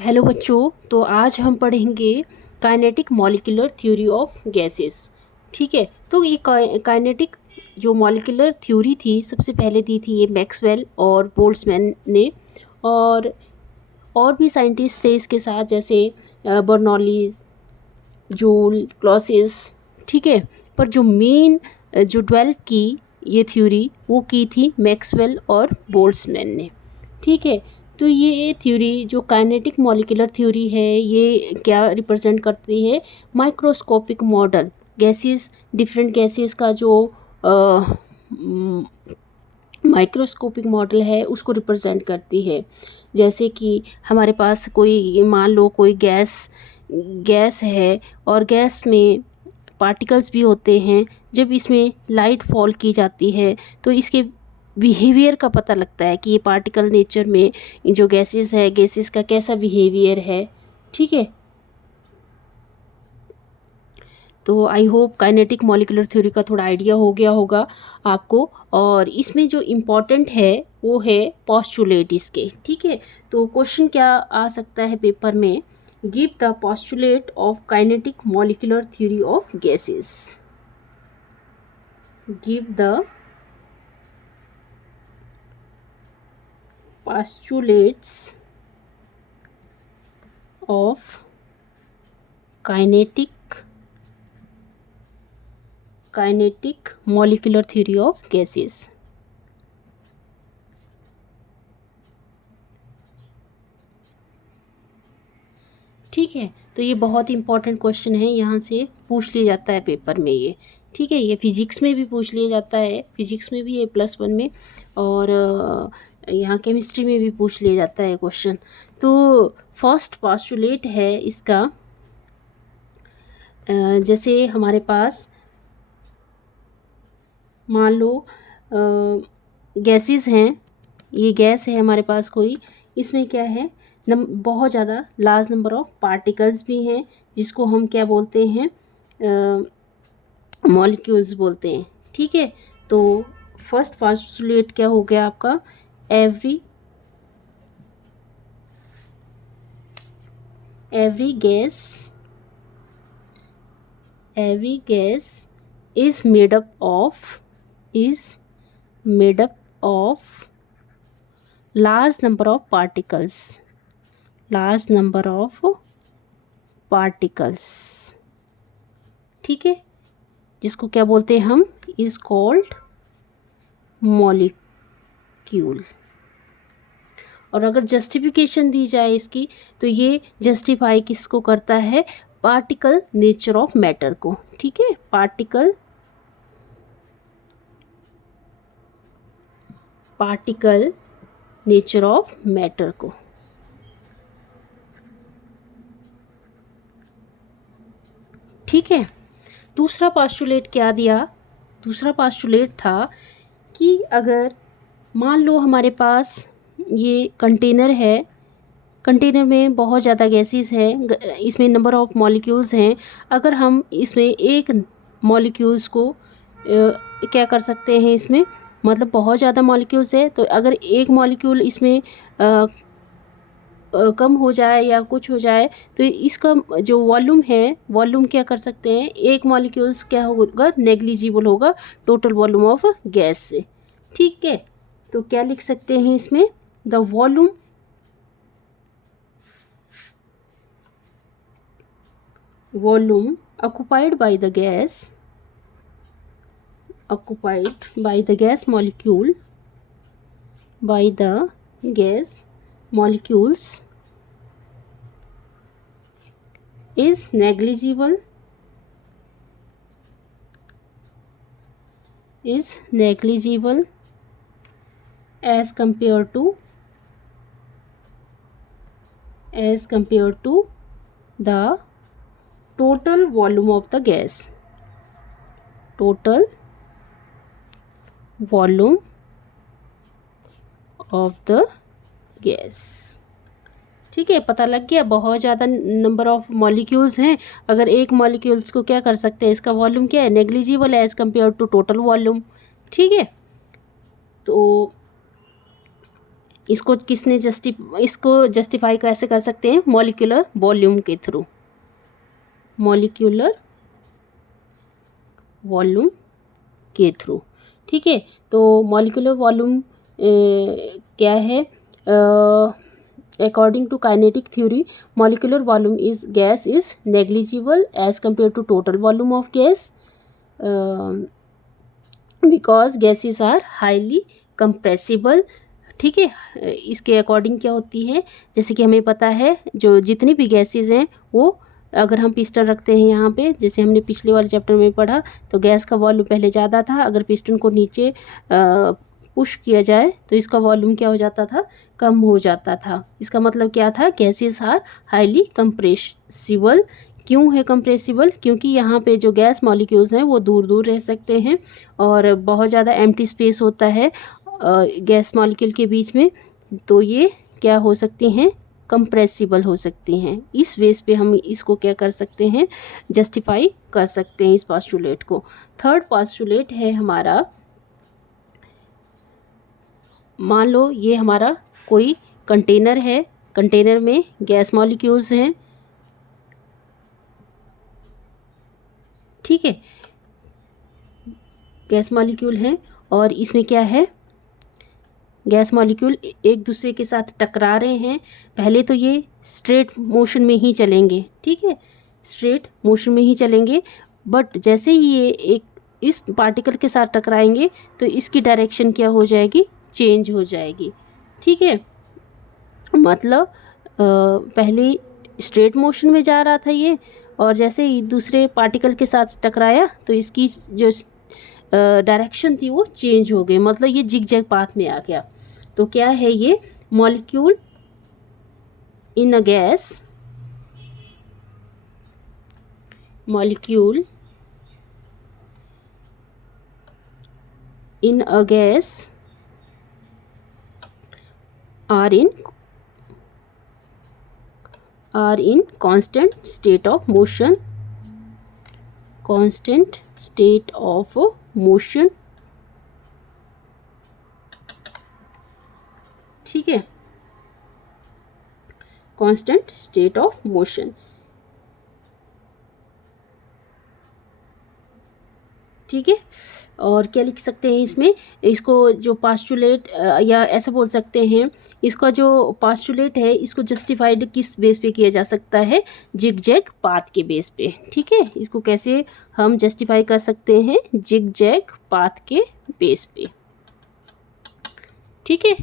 Hello बच्चों। तो आज हम पढ़ेंगे kinetic molecular theory of gases. ठीक है, तो ये काइनेटिक जो मॉलिक्यूलर थ्योरी थी सबसे पहले दी थी ये मैक्सवेल और बोल्ट्जमैन ने। और भी साइंटिस्ट थे इसके साथ, जैसे बर्नौलीज, जूल, क्लॉसिस। ठीक है, पर जो मेन जो डेवलप की ये थ्योरी वो की थी मैक्सवेल और बोल्ट्जमैन ने। ठीक है, तो ये थ्योरी जो काइनेटिक मॉलिक्यूलर थ्योरी है ये क्या रिप्रेजेंट करती है? Microscopic model gases, different gases का जो माइक्रोस्कोपिक मॉडल है उसको रिप्रेजेंट करती है। जैसे कि हमारे पास कोई, मान लो कोई गैस है और गैस में पार्टिकल्स भी होते हैं। जब इसमें लाइट फॉल की जाती है तो इसके बिहेवियर का पता लगता है कि ये पार्टिकल नेचर में जो गैसेस का कैसा बिहेवियर है। ठीक है, तो I hope kinetic molecular theory का थोड़ा आइडिया हो गया होगा आपको। और इसमें जो इम्पोर्टेंट है वो है पोस्टुलेट इसके। ठीक है, तो क्वेश्चन क्या आ सकता है पेपर में? Give the postulate of kinetic molecular theory of gases. Give the postulates of kinetic molecular theory of gases। ठीक है, तो ये बहुत इंपॉर्टेंट क्वेश्चन है, यहाँ से पूछ लिया जाता है पेपर में ये। ठीक है, ये फिजिक्स में भी पूछ लिया जाता है, फिजिक्स में भी है +1 में, और यहाँ केमिस्ट्री में भी पूछ लिया जाता है क्वेश्चन। तो फर्स्ट पोस्टुलेट है इसका, जैसे हमारे पास मान लो गैसेस हैं, ये गैस है हमारे पास कोई, इसमें क्या है, बहुत ज़्यादा लार्ज नंबर ऑफ पार्टिकल्स भी हैं जिसको हम क्या बोलते हैं, मॉलिक्यूल्स बोलते हैं। ठीक है, तो फर्स्ट पोस्टुलेट क्या हो गया आपका? Every gas is made up of large number of particles। ठीक है, जिसको क्या बोलते हैं हम? Is called molecule. और अगर जस्टिफिकेशन दी जाए इसकी, तो ये जस्टिफाई किसको करता है? पार्टिकल नेचर ऑफ मैटर को। ठीक है, पार्टिकल नेचर ऑफ मैटर को। ठीक है, दूसरा पोस्टुलेट क्या दिया? दूसरा पोस्टुलेट था कि अगर मान लो हमारे पास ये कंटेनर है, कंटेनर में बहुत ज़्यादा गैसेस है, इसमें नंबर ऑफ मॉलिक्यूल्स हैं। अगर हम इसमें एक मॉलिक्यूल्स को क्या कर सकते हैं, इसमें मतलब बहुत ज़्यादा मॉलिक्यूल्स है, तो अगर एक मॉलिक्यूल इसमें कम हो जाए या कुछ हो जाए तो इसका जो वॉल्यूम है, वॉल्यूम क्या कर सकते हैं, एक मॉलिक्यूल्स क्या होगा? नेग्लिजिबल होगा टोटल वॉल्यूम ऑफ गैस से। ठीक है, तो क्या लिख सकते हैं इसमें? The volume occupied by the gas molecules is negligible as compared to the total volume of the gas। total volume of the gas। ठीक है, पता लग गया, बहुत ज़्यादा नंबर ऑफ मॉलिक्यूल्स हैं। अगर एक मॉलिक्यूल्स को क्या कर सकते हैं, इसका वॉल्यूम क्या है? Negligible as compare to total volume. ठीक है, तो इसको इसको जस्टिफाई कैसे कर सकते हैं? मॉलिक्यूलर वॉल्यूम के थ्रू, मॉलिक्यूलर वॉल्यूम के थ्रू। ठीक है, तो मॉलिक्यूलर वॉल्यूम क्या है? According to kinetic theory, molecular volume is gas is negligible as compare to total volume of gas, because gases are highly compressible. ठीक है, इसके अकॉर्डिंग क्या होती है, जैसे कि हमें पता है जो जितनी भी गैसेस हैं वो, अगर हम पिस्टन रखते हैं यहाँ पे, जैसे हमने पिछले वाले चैप्टर में पढ़ा, तो गैस का वॉल्यूम पहले ज़्यादा था, अगर पिस्टन को नीचे पुश किया जाए तो इसका वॉल्यूम क्या हो जाता था? कम हो जाता था। इसका मतलब क्या था? Gases are highly compressible. क्यों है कंप्रेसिबल? क्योंकि यहाँ पे जो गैस मॉलिक्यूल्स हैं वो दूर दूर रह सकते हैं और बहुत ज़्यादा एम्प्टी स्पेस होता है गैस मॉलिक्यूल के बीच में, तो ये क्या हो सकती हैं? कंप्रेसिबल हो सकती हैं। इस बेस पे हम इसको क्या कर सकते हैं? जस्टिफाई कर सकते हैं इस पोस्टुलेट को। थर्ड पोस्टुलेट है हमारा, मान लो ये हमारा कोई कंटेनर है, कंटेनर में गैस मॉलिक्यूल्स हैं। ठीक है, गैस मॉलिक्यूल हैं और इसमें क्या है? गैस मॉलिक्यूल एक दूसरे के साथ टकरा रहे हैं। पहले तो ये स्ट्रेट मोशन में ही चलेंगे, ठीक है, स्ट्रेट मोशन में ही चलेंगे, बट जैसे ही ये एक इस पार्टिकल के साथ टकराएंगे तो इसकी डायरेक्शन क्या हो जाएगी? चेंज हो जाएगी। ठीक है, मतलब पहले स्ट्रेट मोशन में जा रहा था ये, और जैसे ही दूसरे पार्टिकल के साथ टकराया तो इसकी जो डायरेक्शन थी वो चेंज हो गई, मतलब ये जिग-जैग पाथ में आ गया। तो क्या है ये? Molecule in a gas, molecule in a gas are in constant state of motion, constant state of motion। ठीक है, constant state of motion। ठीक है, और क्या लिख सकते हैं इसमें? इसको जो पास्टुलेट या ऐसा बोल सकते हैं, इसका जो पास्टुलेट है इसको जस्टिफाइड किस बेस पे किया जा सकता है? जिग-जैग पाथ के बेस पे। ठीक है, इसको कैसे हम जस्टिफाई कर सकते हैं? जिग-जैग पाथ के बेस पे। ठीक है,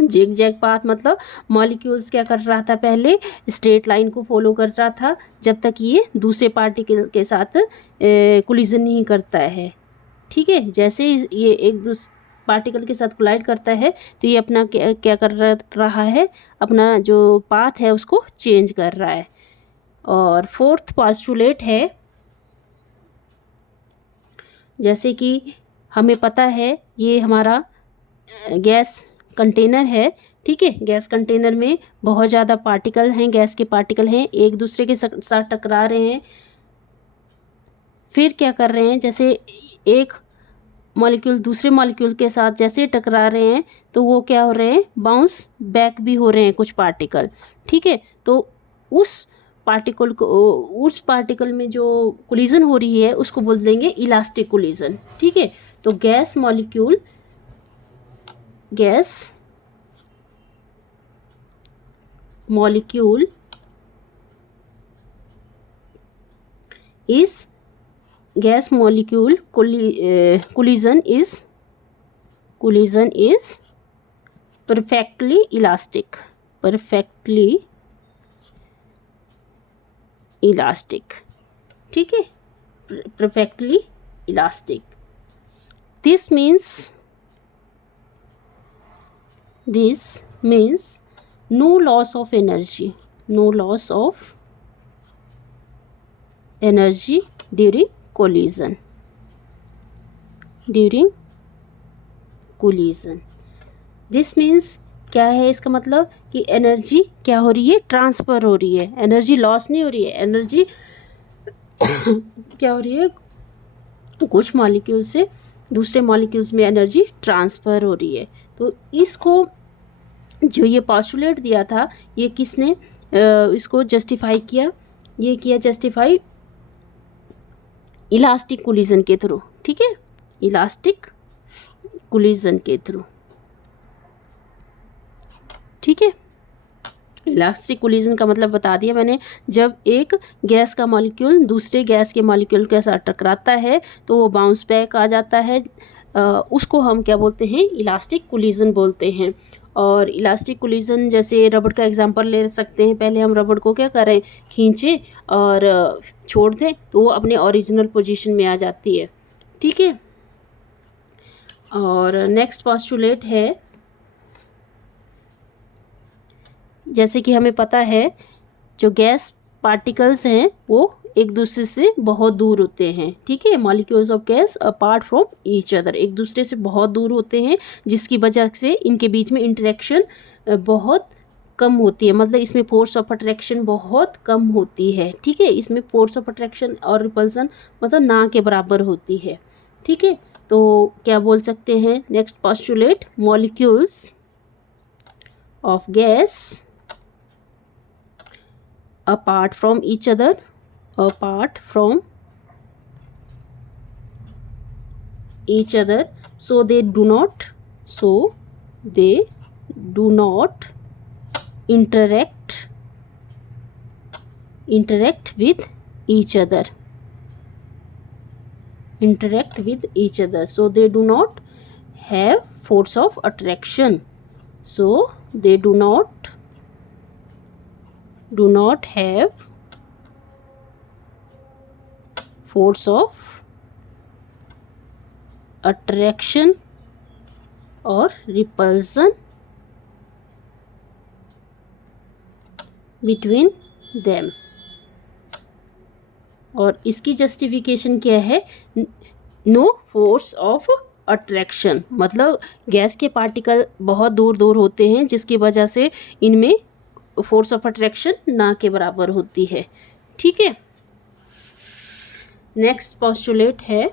जिग-जैग पाथ मतलब मॉलिक्यूल्स क्या कर रहा था? पहले स्ट्रेट लाइन को फॉलो कर रहा था जब तक ये दूसरे पार्टिकल के साथ कोलिजन नहीं करता है। ठीक है, जैसे ये एक दूसरे पार्टिकल के साथ कोलाइड करता है तो ये अपना क्या कर रहा है? अपना जो पाथ है उसको चेंज कर रहा है। और फोर्थ पोस्टुलेट है, जैसे कि हमें पता है ये हमारा गैस कंटेनर है। ठीक है, गैस कंटेनर में बहुत ज़्यादा पार्टिकल हैं, गैस के पार्टिकल हैं, एक दूसरे के साथ टकरा रहे हैं। फिर क्या कर रहे हैं? जैसे एक मॉलिक्यूल दूसरे मॉलिक्यूल के साथ जैसे टकरा रहे हैं तो वो क्या हो रहे हैं? बाउंस बैक भी हो रहे हैं कुछ पार्टिकल। ठीक है, तो उस पार्टिकल में जो कोलिजन हो रही है उसको बोल देंगे इलास्टिक कोलिजन। ठीक है, तो gas molecule is gas molecule collision is perfectly elastic, ठीक है, perfectly elastic। this means no loss of energy during collision। This means क्या है? इसका मतलब कि एनर्जी क्या हो रही है? ट्रांसफ़र हो रही है, एनर्जी लॉस नहीं हो रही है। एनर्जी क्या हो रही है? कुछ मॉलिक्यूल से दूसरे मॉलिक्यूल्स में एनर्जी ट्रांसफ़र हो रही है। तो इसको जो ये पॉस्टुलेट दिया था, ये किसने इसको जस्टिफाई किया? ये किया जस्टिफाई इलास्टिक कोलिजन के थ्रू, ठीक है, इलास्टिक कोलिजन के थ्रू, ठीक है। इलास्टिक कोलिजन का मतलब बता दिया मैंने, जब एक गैस का मॉलिक्यूल दूसरे गैस के मॉलिक्यूल के साथ टकराता है तो वो बाउंस बैक आ जाता है, उसको हम क्या बोलते हैं? इलास्टिक कोलिजन बोलते हैं। और इलास्टिक कोलिजन जैसे रबड़ का एग्जांपल ले सकते हैं। पहले हम रबड़ को क्या करें? खींचें और छोड़ दें तो वो अपने ओरिजिनल पोजीशन में आ जाती है, ठीक है। और नेक्स्ट पोस्टुलेट है, जैसे कि हमें पता है जो गैस पार्टिकल्स हैं वो एक दूसरे से बहुत दूर होते हैं, ठीक है। Molecules of gas apart from each other, एक दूसरे से बहुत दूर होते हैं, जिसकी वजह से इनके बीच में इंटरेक्शन बहुत कम होती है, मतलब इसमें फोर्स ऑफ अट्रैक्शन बहुत कम होती है, ठीक है। इसमें फोर्स ऑफ अट्रैक्शन और रिपल्सन मतलब ना के बराबर होती है, ठीक है। तो क्या बोल सकते हैं? Next postulate, molecules of gas apart from each other, apart from each other, so they do not interact with each other, so they do not have force of attraction, so they do not have force of attraction और repulsion between them। और इसकी justification क्या है? No force of attraction, मतलब gas के particle बहुत दूर दूर होते हैं जिसकी वजह से इनमें फोर्स ऑफ अट्रैक्शन ना के बराबर होती है, ठीक है। नेक्स्ट पोस्टुलेट है,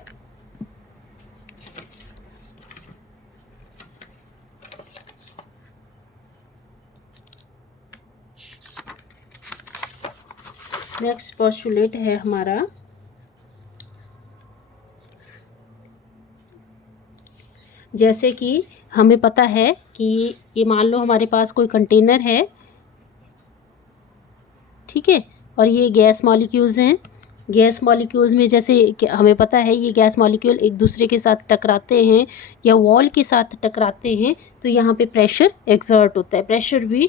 हमारा जैसे कि हमें पता है कि ये मान लो हमारे पास कोई कंटेनर है, ठीक है, और ये गैस मॉलिक्यूल्स हैं। गैस मॉलिक्यूल्स में जैसे हमें पता है ये गैस मॉलिक्यूल एक दूसरे के साथ टकराते हैं या वॉल के साथ टकराते हैं तो यहाँ पे प्रेशर एक्सर्ट होता है, प्रेशर भी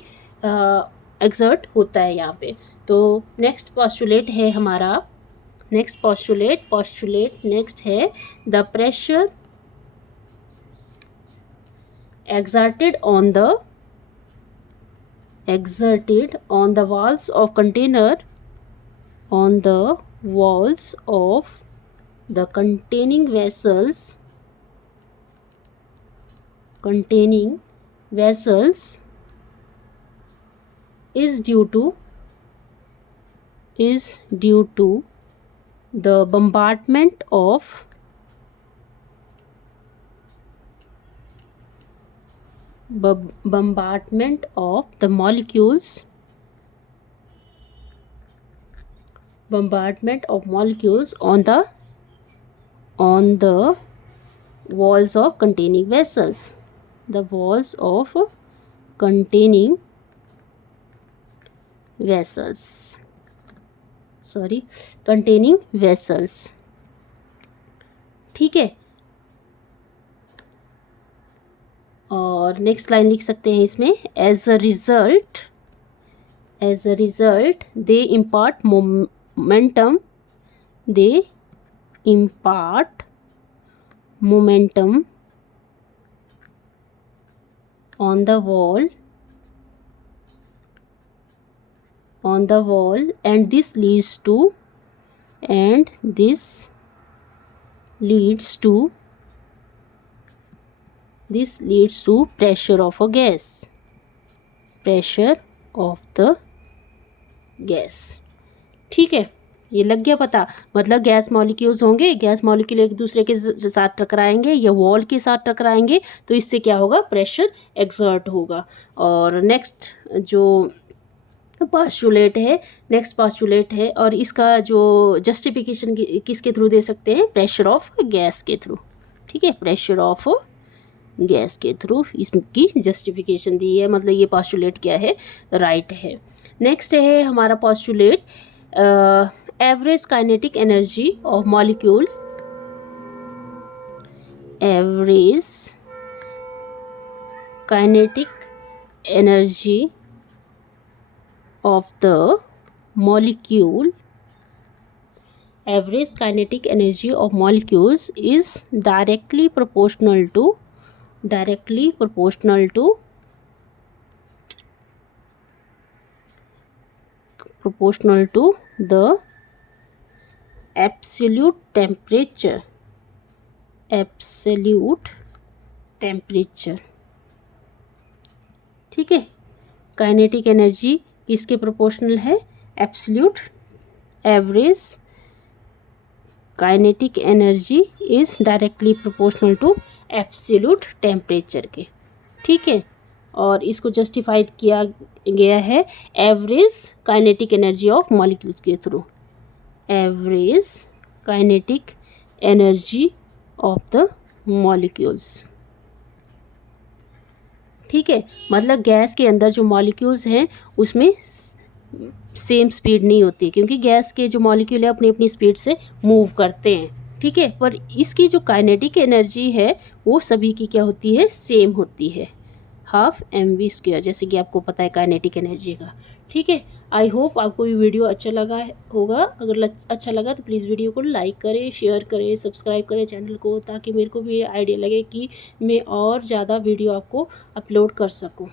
एक्सर्ट होता है यहाँ पे। तो नेक्स्ट पोस्टुलेट है हमारा, नेक्स्ट पोस्टुलेट नेक्स्ट है, the pressure exerted on the walls of container, on the walls of the containing vessels is due to the bombardment of the molecules on the walls of containing vessels, containing vessels, ठीक है। और next line लिख सकते हैं इसमें, as a result they impart momentum on the wall and this leads to pressure of the gas, ठीक है। ये लग गया पता। मतलब गैस मॉलिक्यूल्स होंगे, गैस मॉलिक्यूल एक दूसरे के साथ टकराएंगे या वॉल के साथ टकराएंगे तो इससे क्या होगा, प्रेशर एक्सर्ट होगा। और नेक्स्ट जो पास्टुलेट है और इसका जो जस्टिफिकेशन किसके थ्रू दे सकते हैं, प्रेशर ऑफ गैस के थ्रू। ठीक है, प्रेशर ऑफ गैस के थ्रू इसकी जस्टिफिकेशन दी है। मतलब ये पास्टुलेट क्या है, राइट है। नेक्स्ट है हमारा postulate average kinetic energy of molecule, average kinetic energy of the molecule, average kinetic energy of molecules is directly proportional to the absolute temperature, ठीक है। काइनेटिक एनर्जी किसके प्रोपोर्शनल है, absolute average kinetic energy is directly proportional to absolute temperature के। ठीक है, और इसको justified किया गया है average kinetic energy of molecules के through, average kinetic energy of the molecules. ठीक है, मतलब गैस के अंदर जो मॉलिक्यूल्स हैं उसमें सेम स्पीड नहीं होती, क्योंकि गैस के जो मॉलिक्यूल है अपनी अपनी स्पीड से मूव करते हैं। ठीक है, पर इसकी जो काइनेटिक एनर्जी है वो सभी की क्या होती है, सेम होती है, हाफ mv², जैसे कि आपको पता है काइनेटिक एनर्जी का। ठीक है, आई होप आपको ये वीडियो अच्छा लगा होगा। अगर अच्छा लगा तो प्लीज़ वीडियो को लाइक करें, शेयर करें, सब्सक्राइब करें चैनल को, ताकि मेरे को भी ये आइडिया लगे कि मैं और ज़्यादा वीडियो आपको अपलोड कर सकूं।